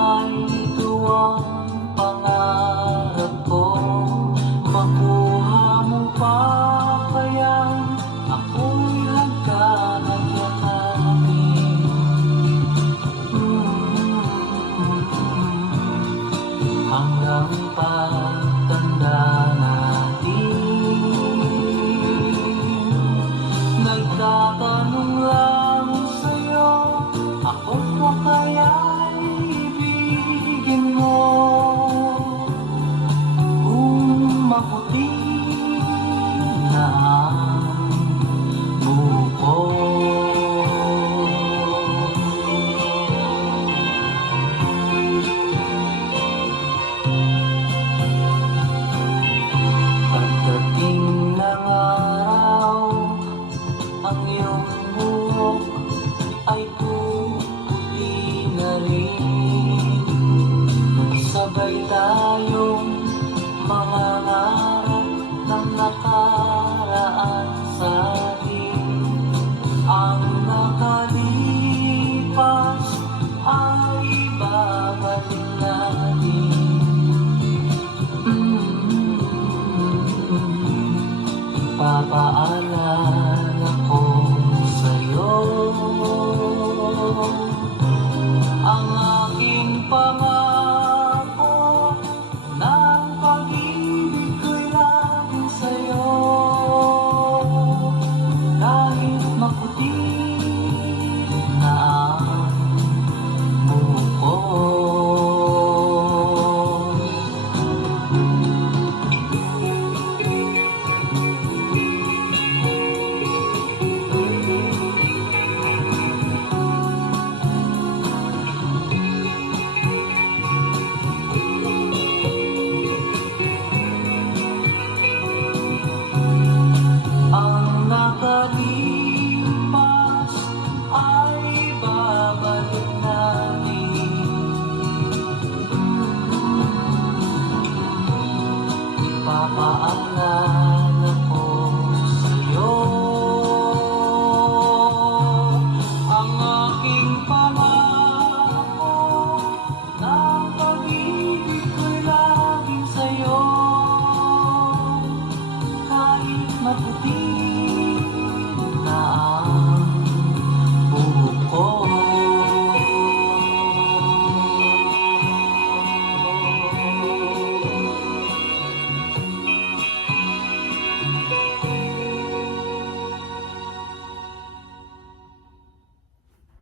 on Ipapaalala babalik natin Ipapaalala